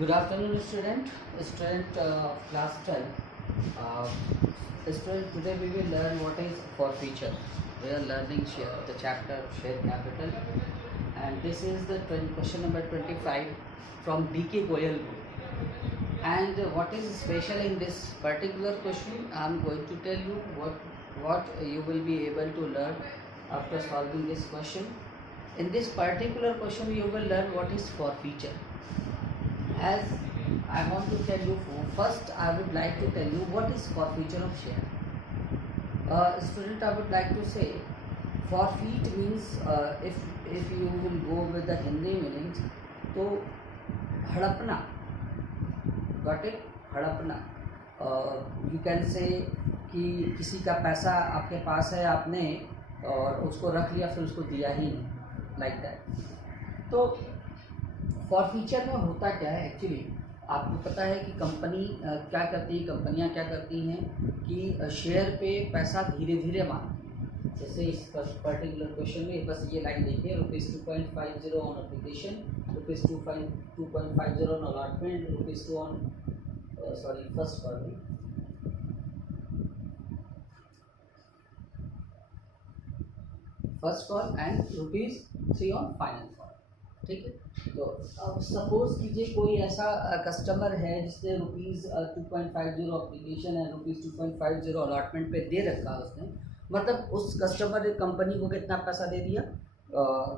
Good afternoon, class 12. Uh, Student, today we will learn what is forfeiture. We are learning the chapter share capital, and this is the question number 25 from DK Goyal book. And what is special in this particular question? I am going to tell you what you will be able to learn after solving this question. In this particular question, you will learn what is forfeiture. As I want to tell you, first I would like to tell you what is forfeiture of share. Student, I would like to say forfeit means if you will go with the Hindi meanings, तो हड़पना, got it? हड़पना. You can say कि किसी का पैसा आपके पास है, आपने और उसको रख लिया, फिर उसको दिया ही नहीं, like that. तो फॉरफीचर में होता क्या है एक्चुअली, आपको पता है कि कंपनी क्या करती है, कंपनियां क्या करती हैं कि शेयर पे पैसा धीरे धीरे मांगती हैं. जैसे इस पर्टिकुलर क्वेश्चन में बस ये लाइन देखिए, ₹2.50 on application, ₹2.50 on allotment, ₹2 on first call and ₹3 on final call. ठीक है. तो अब सपोज कीजिए कोई ऐसा कस्टमर है जिसने ₹2.50 एप्लीकेशन है, ₹2.50 अलॉटमेंट पे दे रखा है उसने. मतलब उस कस्टमर ने कंपनी को कितना पैसा दे दिया,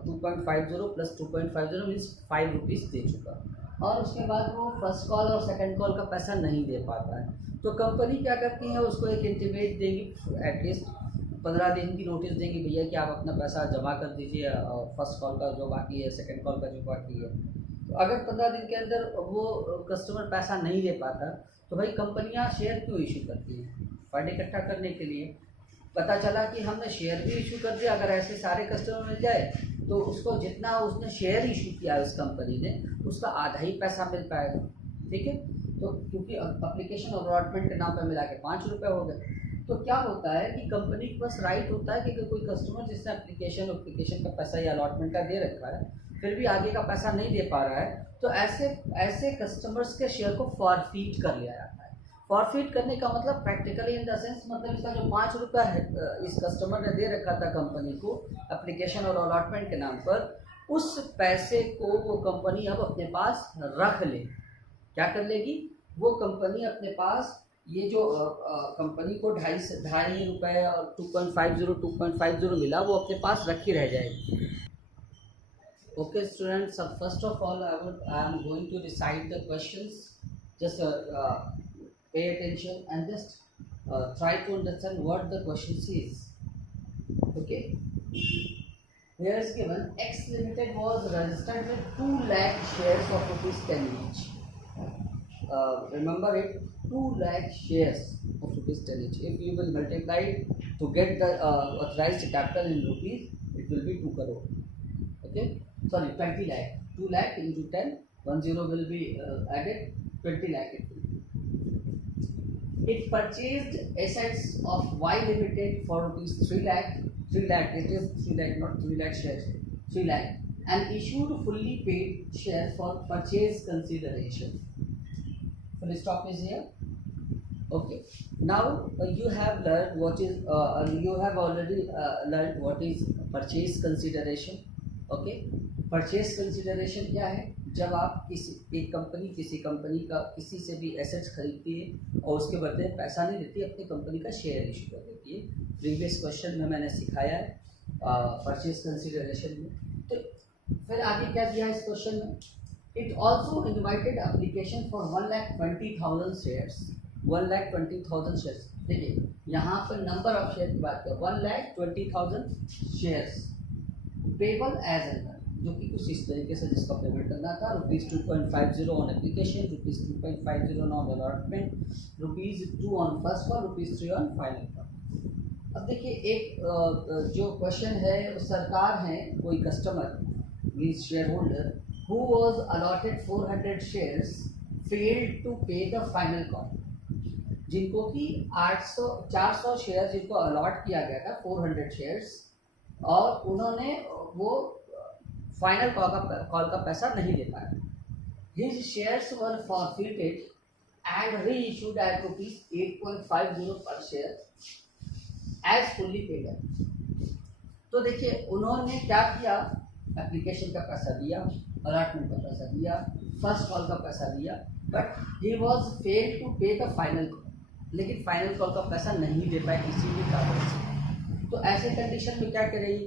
2.50 प्लस 2.50 मीन्स ₹5 दे चुका. और उसके बाद वो फर्स्ट कॉल और सेकंड कॉल का पैसा नहीं दे पाता है. तो कंपनी क्या करती है, उसको एक इंटीमेट देगी, एटलीस्ट 15 दिन की नोटिस देंगे, भैया कि आप अपना पैसा जमा कर दीजिए, फर्स्ट कॉल का जो बाकी है, सेकंड कॉल का जो बाकी है. तो अगर 15 दिन के अंदर वो कस्टमर पैसा नहीं दे पाता, तो भाई कंपनियां शेयर क्यों इशू करती हैं? फंड इकट्ठा करने के लिए. पता चला कि हमने शेयर भी इशू कर दिया, अगर ऐसे सारे कस्टमर मिल जाए तो उसको जितना उसने शेयर इशू किया उस कंपनी ने, उसका आधा ही पैसा मिल पाएगा. ठीक है. तो क्योंकि एप्लीकेशन और अलॉटमेंट के नाम पर मिला के ₹5 हो गए. तो क्या होता है कि कंपनी के पास राइट होता है कि अगर कोई कस्टमर जिसने एप्लीकेशन का पैसा या अलॉटमेंट का दे रखा है, फिर भी आगे का पैसा नहीं दे पा रहा है, तो ऐसे कस्टमर्स के शेयर को फॉरफीट कर लिया जाता है. फॉरफीट करने का मतलब प्रैक्टिकली इन द सेंस, मतलब इसका जो ₹5 है इस कस्टमर ने दे रखा था कंपनी को एप्लीकेशन और अलॉटमेंट के नाम पर, उस पैसे को वो कंपनी अब अपने पास रख ले. क्या कर लेगी वो कंपनी अपने पास, ये जो कंपनी को ₹2.5 और 2.50 मिला, वो अपने पास रखी रह जाएगी. Okay students, first of all I am going to recite the questions. Just pay attention and just try to understand what the question says. Okay, here is given X Limited was registered with 2 lakh shares of ₹10 each. Remember it, 2 lakh shares of ₹10 each. If you will multiply it to get the authorized capital in rupees, it will be 2 crore. Okay, sorry, 20 lakh. 2 lakh into 10, 10 will be added, 20 lakh it will be. It purchased assets of Y Limited for ₹3 lakh. 3 lakh, it is 3 lakh, not 3 lakh shares. 3 lakh, and issued fully paid share for purchase consideration. Full stop is here. Okay. Now you have learned what is. You have already learned what is purchase consideration. Okay. Purchase consideration क्या है? जब आप किसी company का किसी से भी assets खरीदती है और उसके बदले पैसा नहीं देती, अपनी कंपनी का शेयर इशू कर देती है. प्रीवियस क्वेश्चन में मैंने सिखाया है परचेज कंसिडरेशन में. तो फिर आगे क्या दिया इस क्वेश्चन में, it also invited application for 1,20,000 shares. 1,20,000 shares. देखिए यहाँ पर नंबर ऑफ शेयर की बात करें, 1,20,000 शेयर्स पेबल एज एन, जो कि कुछ इस तरीके से जिसका पेमेंट करना था. ₹2.50 on application, ₹2.50 on allotment, ₹2 on first call, ₹3 on final call. अब देखिए एक जो क्वेश्चन है, सरकार है, कोई customer means shareholder who was allotted 400 shares failed to pay the final call. जिनको कि 400 शेयर जिनको अलॉट किया गया था, 400 शेयर्स, और उन्होंने वो फाइनल कॉल का पैसा नहीं दे पाया. his shares were forfeited and reissued at rupees 8.50 per share as fully paid up. तो देखिए उन्होंने क्या किया, एप्लीकेशन का पैसा दिया, अलॉटमेंट का पैसा दिया, फर्स्ट कॉल का पैसा दिया, but he was fail to pay the final call, लेकिन फाइनल कॉल का पैसा नहीं दे पाए किसी भी कारण से। तो ऐसे कंडीशन में क्या करेगी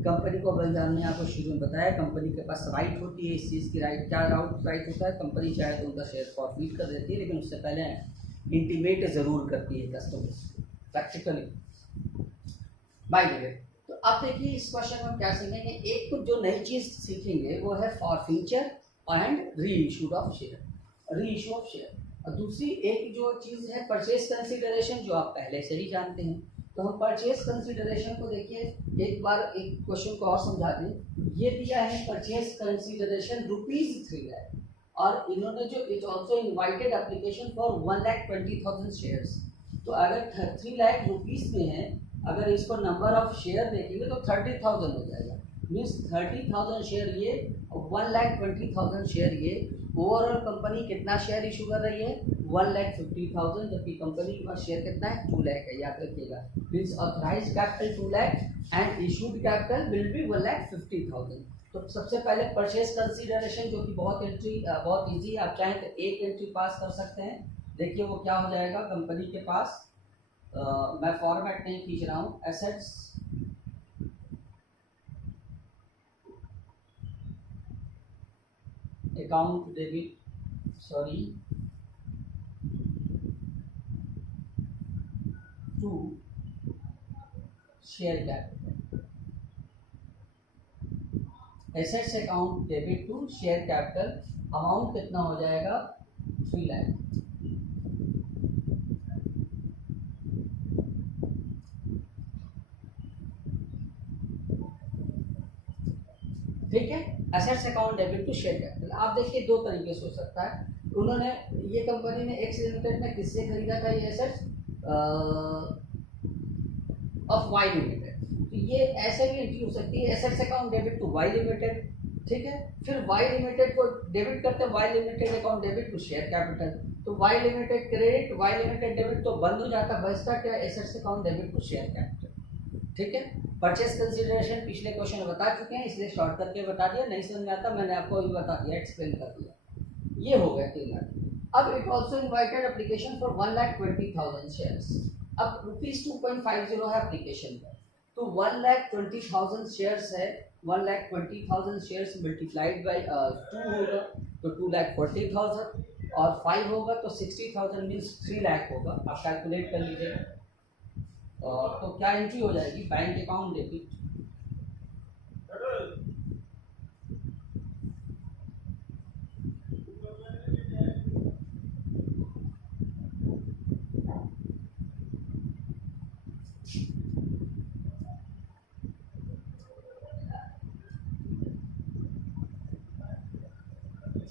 कंपनी को बल हमने आपको शुरू में बताया, कंपनी के पास राइट होती है इस चीज़ की। राइट क्या राइट होता है, कंपनी चाहे तो उनका शेयर फॉरफीट कर देती है, लेकिन उससे पहले इंटीमेट ज़रूर करती है customers practically by the way. तो अब देखिए इस क्वेश्चन में हम क्या सीखेंगे, एक तो जो नई चीज़ सीखेंगे वो है forfeiture and re issue of share, और दूसरी एक जो चीज़ है परचेज कंसिडरेशन, जो आप पहले से ही जानते हैं। तो हम परचेज कंसिडरेशन को देखिए एक बार एक क्वेश्चन को और समझा दें। ये दिया है परचेज कंसिडरेशन ₹3 लाख, और इन्होंने जो it also invited application for 1,20,000 shares. तो अगर 3 लाख रुपीज़ में है, अगर इसको नंबर ऑफ शेयर देखेंगे तो 30,000 हो जाएगा, मीन्स 30,000 शेयर ये, 1,20,000 शेयर ये। ओवरऑल कंपनी कितना शेयर इशू कर रही है, 1,50,000, जबकि कंपनी का शेयर कितना है, 2 लाख है, याद रखिएगा। Means authorise capital 2 lakh and issued capital will be 1,50,000। तो सबसे पहले परचेज कंसीडरेशन, जो कि बहुत ईजी है, आप चाहें तो एक एंट्री पास कर सकते हैं। देखिए वो क्या हो जाएगा, कंपनी के पास मैं फॉर्मेट नहीं खींच रहा हूँ, assets account debit to share capital, assets account debit to share capital, amount कितना हो जाएगा, 3 लाख। ठीक है, assets account debit to share capital. आप देखिए दो तरीके से हो सकता है। उन्होंने ये कंपनी ने एक्स लिमिटेड में किससे खरीदा था ये एसेट्स, ऑफ वाई लिमिटेड। तो ये ऐसे भी एंट्री हो सकती है, assets account debit to Y limited, ठीक है। फिर वाई लिमिटेड को डेबिट करते हैं, Y limited account debit to share capital. तो Y limited credit, Y limited debit, तो बंद हो जाता, बचता क्या, assets account debit to share capital. ठीक है, परचेस कंसिडरेशन पिछले क्वेश्चन में बता चुके हैं, इसलिए शॉर्ट करके बता दिया, नहीं समझ में आता मैंने आपको अभी बता दिया, एक्सप्लेन कर दिया। ये हो गया क्लियर। अब it also invited application for 1,20,000 shares. अब ₹2.50 है एप्लीकेशन पर, तो 1,20,000 शेयर्स है, 1,20,000 शेयर्स मल्टीप्लाइड बाई 2 होगा तो 2,40,000, और 5 होगा तो 60,000, मीन्स 3 लाख होगा। आप कैलकुलेट कर लीजिएगा। तो क्या एंट्री हो जाएगी, bank account debit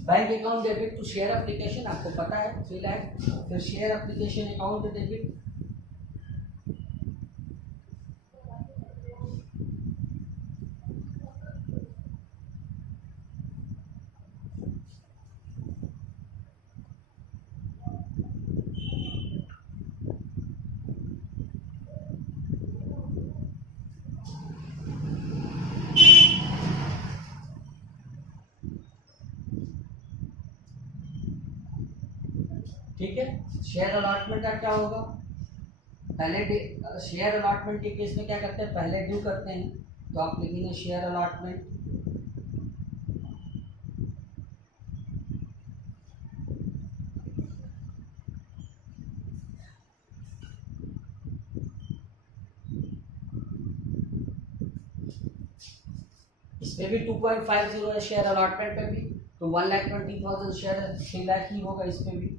bank account debit to share application, आपको पता है 3 लाख। फिर शेयर एप्लीकेशन अकाउंट डेबिट, ठीक है। शेयर अलॉटमेंट का क्या होगा, पहले शेयर अलॉटमेंट के केस में क्या करते हैं, पहले ड्यू करते हैं, तो आप लिखेंगे शेयर अलॉटमेंट, इसमें भी 2.50 है शेयर अलॉटमेंट पे भी, तो 1,20,000 शेयर 3 लाख ही होगा इसमें भी।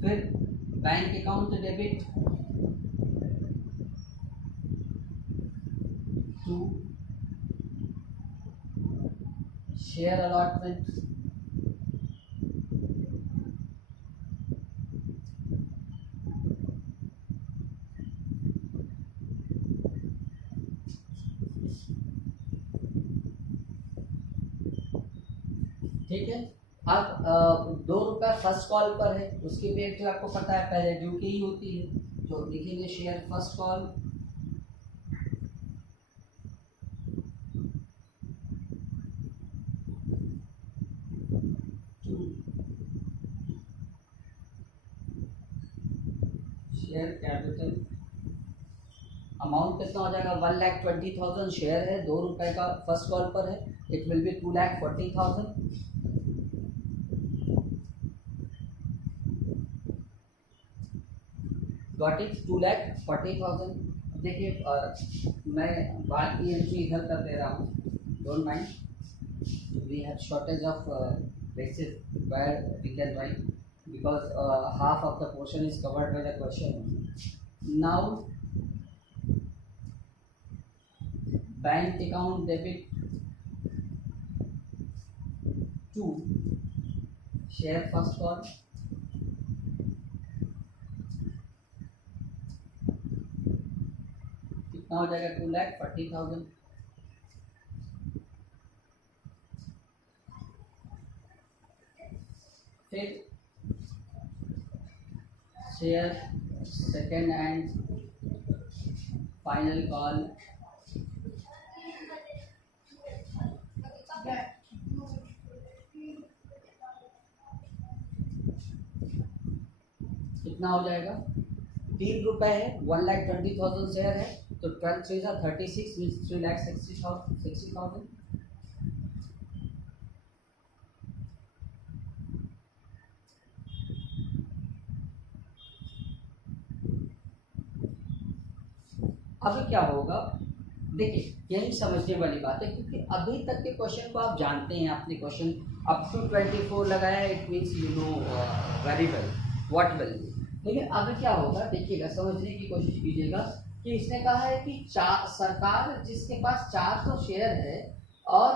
फिर bank account debit to share allotment, ठीक है। अब 2 रुपये फर्स्ट कॉल पर है, उसकी पेड तो आपको पता है पहले ड्यू की ही होती है, तो लिखेंगे share first call to share capital. Amount कितना हो जाएगा, 1,20,000 शेयर है, 2 रुपये का फर्स्ट कॉल पर है, it will be 2,40,000। Got it, 2,40,000। देखिए मैं बात की एंट्री इधर कर दे रहा हूँ, don't mind, we have shortage of places where we can write because half of the portion is covered by the question. Now bank account debit to share first call कितना हो जाएगा, 2,40,000। फिर share second and final call कितना हो जाएगा, 3 रुपये है, 1,20,000 share है, तो 12 3 36 मीन्स 3,60,000। अभी क्या होगा, देखिए यही समझने वाली बात है, क्योंकि अभी तक के क्वेश्चन को आप जानते हैं, आपने क्वेश्चन अप टू 24 लगाया, it means you know very well what will be. लेकिन अभी क्या होगा, देखिएगा, समझने की कोशिश कीजिएगा कि इसने कहा है कि सरकार जिसके पास 400 शेयर है और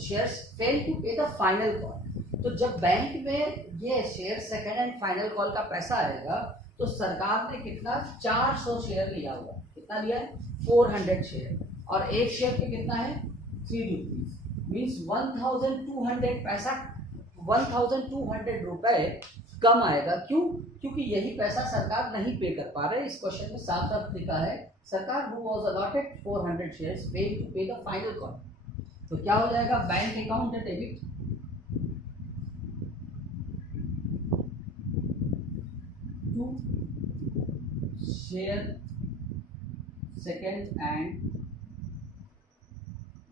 shares fail to pay the final call, तो जब बैंक में ये share second and final call का पैसा आएगा तो सरकार ने कितना 400 शेयर लिया हुआ, कितना लिया है 400 शेयर, और एक शेयर पे कितना है 3 रुपीज, मीन्स 1,200 पैसा, 1,200 रुपए कम आएगा। क्यों, क्योंकि यही पैसा सरकार नहीं पे कर पा रहे। इस क्वेश्चन में साफ साफ लिखा है Sarkar who was allotted 400 shares fail to pay the final call. तो क्या हो जाएगा, bank account debit to share second and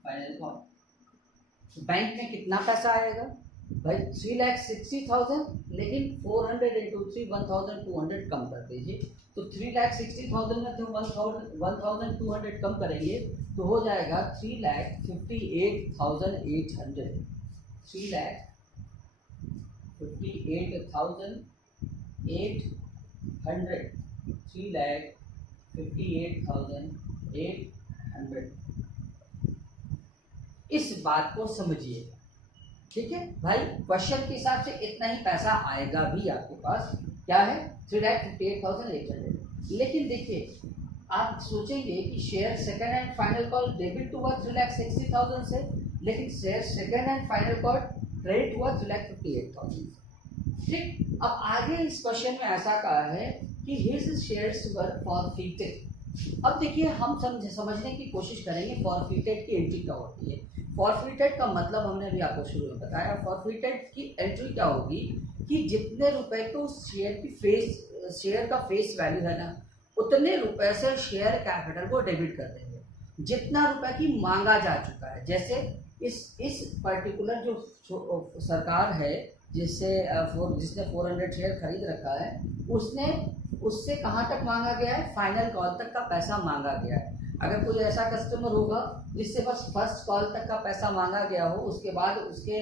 final call. Bank में कितना पैसा आएगा भाई, 3,60,000, लेकिन 400 इंटू 3 1,200 कम कर दीजिए, तो 3,60,000 में तो 1,200 कम करेंगे तो हो जाएगा 3,58,800, 3,58,800, 3,58,800। इस बात को समझिए, ठीक है भाई, क्वेश्चन के हिसाब से इतना ही पैसा आएगा भी आपके पास, क्या है 3,58,800। लेकिन देखिए आप सोचेंगे कि share second and final call debit हुआ 3,60,000 से, लेकिन share second and final call credit हुआ 3,58,000। ठीक, अब आगे इस क्वेश्चन में ऐसा कहा है कि हिज शेयर्स वर फॉरफिटेड। अब देखिए हम समझने की कोशिश करेंगे फॉरफिटेड की एंट्री क्या होती है। फॉरफिटेड का मतलब हमने अभी आपको शुरू में बताया, फॉरफिटेड की एंट्री क्या होगी कि जितने रुपए को शेयर का फेस वैल्यू है ना, उतने रुपए से शेयर कैपिटल को डेबिट कर देंगे, जितना रुपए की मांगा जा चुका है। जैसे इस पर्टिकुलर जो सरकार है जिसने 400 शेयर खरीद रखा है, उससे कहाँ तक मांगा गया है, फाइनल कॉल तक का पैसा मांगा गया है। अगर कोई ऐसा कस्टमर होगा जिससे बस फर्स्ट कॉल तक का पैसा मांगा गया हो, उसके बाद उसके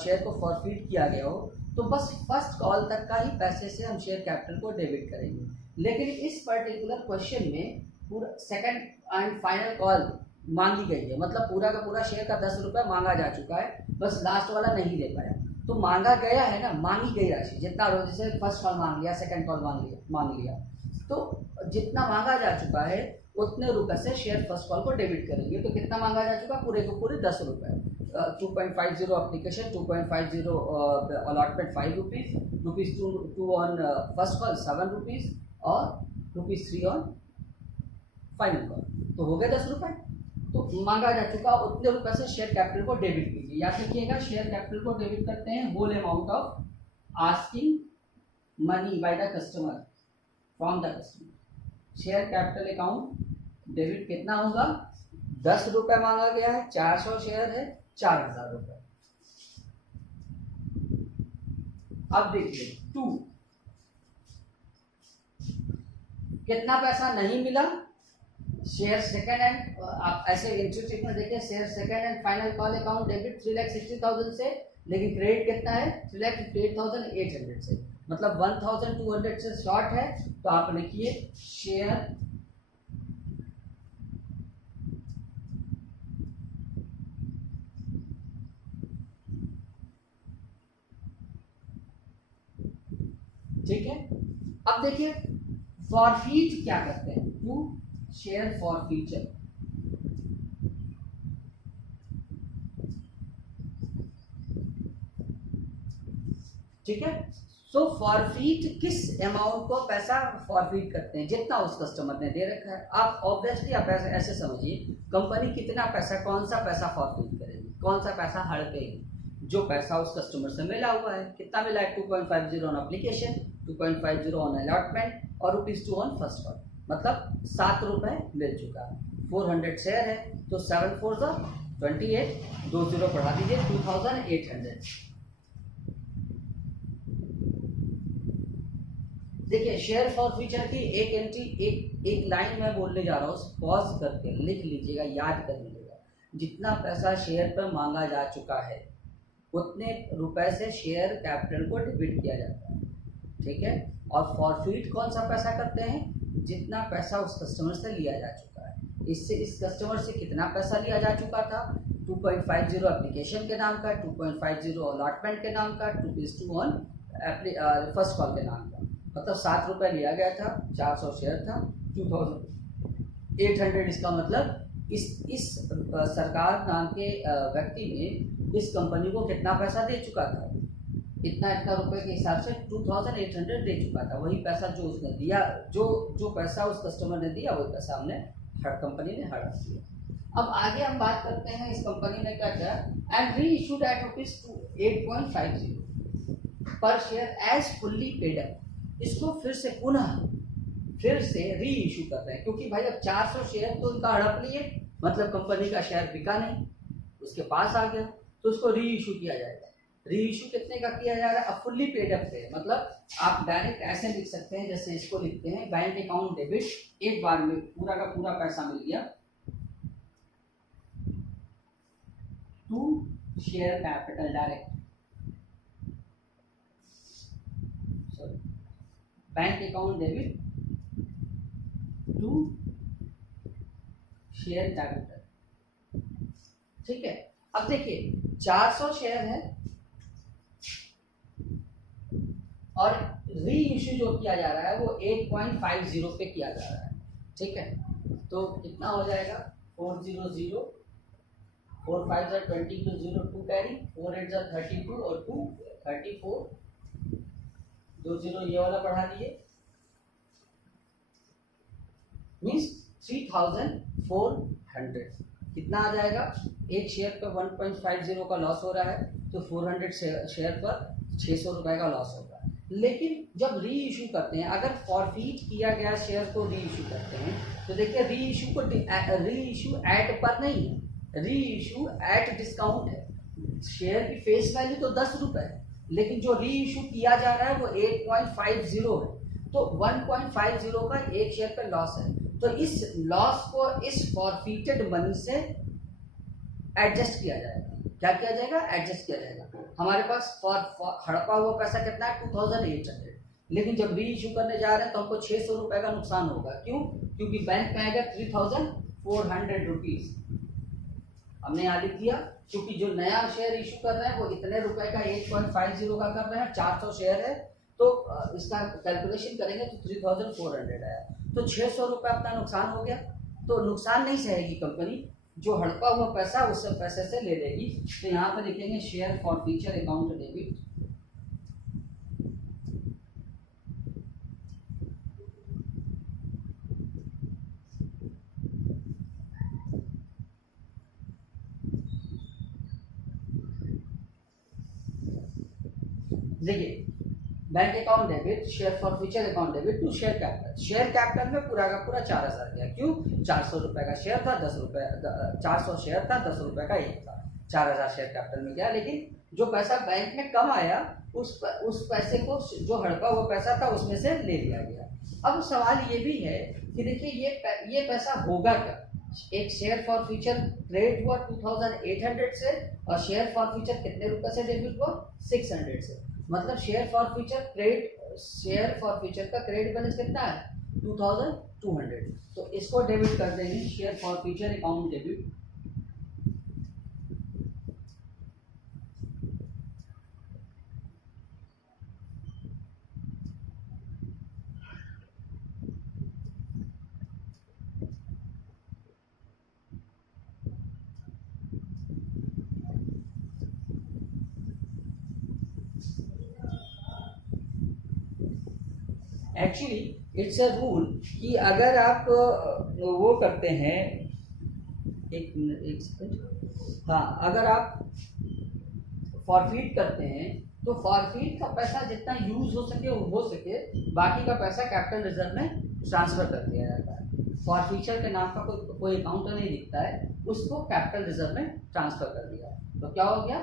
शेयर को फॉरफिट किया गया हो, तो बस फर्स्ट कॉल तक का ही पैसे से हम शेयर कैपिटल को डेबिट करेंगे। लेकिन इस पर्टिकुलर क्वेश्चन में पूरा सेकंड एंड फाइनल कॉल मांगी गई है, मतलब पूरा का पूरा शेयर का 10 रुपये मांगा जा चुका है, बस लास्ट वाला नहीं दे पाया। तो मांगा गया है ना, मांगी गई राशि जितना, जैसे फर्स्ट कॉल मांग लिया, सेकंड कॉल मांग लिया, तो जितना मांगा जा चुका है उतने रुपए से शेयर फर्स्ट कॉल को डेबिट करेंगे। तो कितना मांगा जा चुका, पूरे को पूरे 10 रुपये। 2.50 application, 2.50 allotment 5 rupees, rupees 2 on first call 7 rupees और rupees 3 on फाइनल कॉल, तो हो गए 10 रुपए। तो मांगा जा चुका उतने रुपए से शेयर कैपिटल को डेबिट कीजिए। याद रखिएगा शेयर कैपिटल को डेबिट करते हैं whole amount of asking money by the customer from the customer. Share capital account debit कितना होगा, 10 रुपए मांगा गया है, 400 शेयर है, 4000 रुपए। अब देखिए 2 कितना पैसा नहीं मिला, शेयर सेकंड एंड, आप ऐसे एंट्री स्टेटमेंट देखिए, share second and final call account debit 3,60,000 से, लेकिन क्रेडिट कितना है 3,58,800 से, मतलब 1,200 से शॉर्ट है। तो आप लिखिए शेयर ठीक है। अब देखिए फॉरफीट क्या करते हैं, टू शेयर फॉरफीचर, ठीक है। सो फॉरफीट किस अमाउंट को पैसा फॉरफीट करते हैं, जितना उस कस्टमर ने दे रखा है। आप ऑब्वियसली आप ऐसे समझिए, कंपनी कितना पैसा, कौन सा पैसा फॉरफीट करेगी, कौन सा पैसा हड़पेगी, जो पैसा उस कस्टमर से मिला हुआ है। कितना मिला है 2.50 ऑन एप्लीकेशन, 2.50 ऑन अलॉटमेंट और ₹2 ऑन फर्स्ट कॉल, मतलब 7 रुपए मिल चुका है। 400 शेयर है तो 7 4 28, 2 0 बढ़ा दीजिए 2800। देखिए शेयर फॉरफीचर की एक एंट्री, एक लाइन मैं बोलने जा रहा हूँ, पॉज करके लिख लीजिएगा, याद कर लीजिएगा। जितना पैसा शेयर पर मांगा जा चुका है उतने रुपए से शेयर कैपिटल को डेबिट किया जाता है, ठीक है। और फॉरफीट कौन सा पैसा करते हैं, जितना पैसा उस कस्टमर से लिया जा चुका है। इससे इस कस्टमर से कितना पैसा लिया जा चुका था, 2.50 एप्लीकेशन के नाम का, 2.50 अलॉटमेंट के नाम का, ₹2 ऑन फर्स्ट कॉल के नाम का, मतलब 7 रुपए लिया गया था, 400 शेयर था, 2800। इसका मतलब इस सरकार नाम के व्यक्ति ने इस कंपनी को कितना पैसा दे चुका था, इतना रुपए के हिसाब से 2800 दे चुका था। वही पैसा जो उसने दिया, जो पैसा उस कस्टमर ने दिया, वही पैसा हमने कंपनी ने हड़प दिया। अब आगे हम बात करते हैं इस कंपनी ने क्या किया, and re issued at ₹8.50 per share as fully paid up. इसको फिर से री इशू कर रहे हैं, क्योंकि भाई अब 400 शेयर तो उनका हड़प लिए, मतलब कंपनी का शेयर बिका नहीं, उसके पास आ गया, तो उसको री इशू किया जाएगा। री इशू कितने का किया जा रहा है, अब फुल्ली पेड अप पे, मतलब आप डायरेक्ट ऐसे लिख सकते हैं, जैसे इसको लिखते हैं बैंक अकाउंट डेबिट, एक बार में पूरा का पूरा पैसा मिल गया to share capital direct, bank account debit to share capital, ठीक है। अब देखिए 400 शेयर है और री इश्यू जो किया जा रहा है वो 8.50 पे किया जा रहा है, ठीक है। तो कितना हो जाएगा 400, 4 5 22 0 2 कैरी, 4 8 32 और 2 34, 2 0 ये वाला बढ़ा दिए, मीन्स 3400। कितना आ जाएगा, एक शेयर पर 1.50 का लॉस हो रहा है, तो 400 शेयर पर 600 रुपए का लॉस होगा। लेकिन जब री इशू करते हैं, अगर फॉरफीट किया गया शेयर को री इशू करते हैं, तो देखिए री इशू एट पर नहीं है, री इशू एट डिस्काउंट है। शेयर की फेस वैल्यू तो 10 रुपए है, लेकिन जो री इशू किया जा रहा है वो 8.50 है, तो 1.50 का एक शेयर पर लॉस है। तो इस लॉस को इस फॉरफीटेड मनी से एडजस्ट किया जाएगा। क्या किया जाएगा, एडजस्ट किया जाएगा। हमारे पास हड़पा हुआ पैसा कितना है 2800, लेकिन जब री इशू करने जा रहे हैं तो हमको 600 रुपए का नुकसान होगा। क्यों, क्योंकि बैंक में आएगा 3400 रुपीज, हमने यहाँ लिख दिया, क्योंकि जो नया शेयर इशू कर रहे हैं वो इतने रुपए का 8.50 का कर रहे हैं, 400 शेयर है, तो इसका कैलकुलेशन करेंगे तो 3400 आया, तो 600 रुपये अपना नुकसान हो गया। तो नुकसान नहीं सहेगी कंपनी, जो हड़पा हुआ पैसा उस पैसे से ले लेगी। तो यहाँ पे लिखेंगे share for future account debit. देखिए bank account debit, share for future account debit to share capital. Share capital में पूरा का पूरा 4000 गया। क्यों? 400 रुपए का शेयर था, 10 रुपए 400 शेयर था, 10 रुपए का एक था, 4000 शेयर कैपिटल में गया। लेकिन जो पैसा बैंक में कम आया उस पैसे को, जो हड़पा हुआ पैसा था उसमें से ले लिया गया। अब सवाल ये भी है कि देखिए ये पैसा होगा क्या। एक शेयर फॉर फ्यूचर क्रेडिट हुआ 2800 से, और शेयर फॉर फ्यूचर कितने रुपए से डेबिट हुआ? 600 से। मतलब शेयर फॉर फ्यूचर का क्रेडिट बैलेंस कितना है? 2200। तो इसको डेबिट कर देंगे, share for future account debit. Actually it's a rule कि अगर आप वो करते हैं, एक सेकंड, हाँ, अगर आप फॉरफीट करते हैं तो फॉरफीट का पैसा जितना यूज हो सके बाकी का पैसा कैपिटल रिजर्व में ट्रांसफर कर दिया जाता है। फॉरफीचर के नाम का कोई अकाउंट नहीं दिखता है, उसको कैपिटल रिजर्व में ट्रांसफर कर दिया। तो क्या हो गया?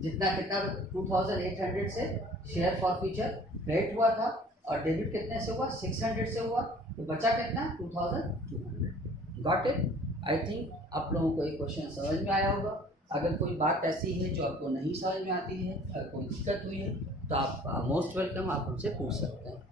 जितना कितना 2800 से शेयर फॉर फ्यूचर क्रेडिट हुआ था और डेबिट कितने से हुआ? 600 से हुआ। तो बचा कितना? 2200। Got it? आई थिंक आप लोगों को ये क्वेश्चन समझ में आया होगा। अगर कोई बात ऐसी है जो आपको नहीं समझ में आती है, अगर कोई दिक्कत हुई है, तो आप मोस्ट वेलकम, आप हमसे पूछ सकते हैं।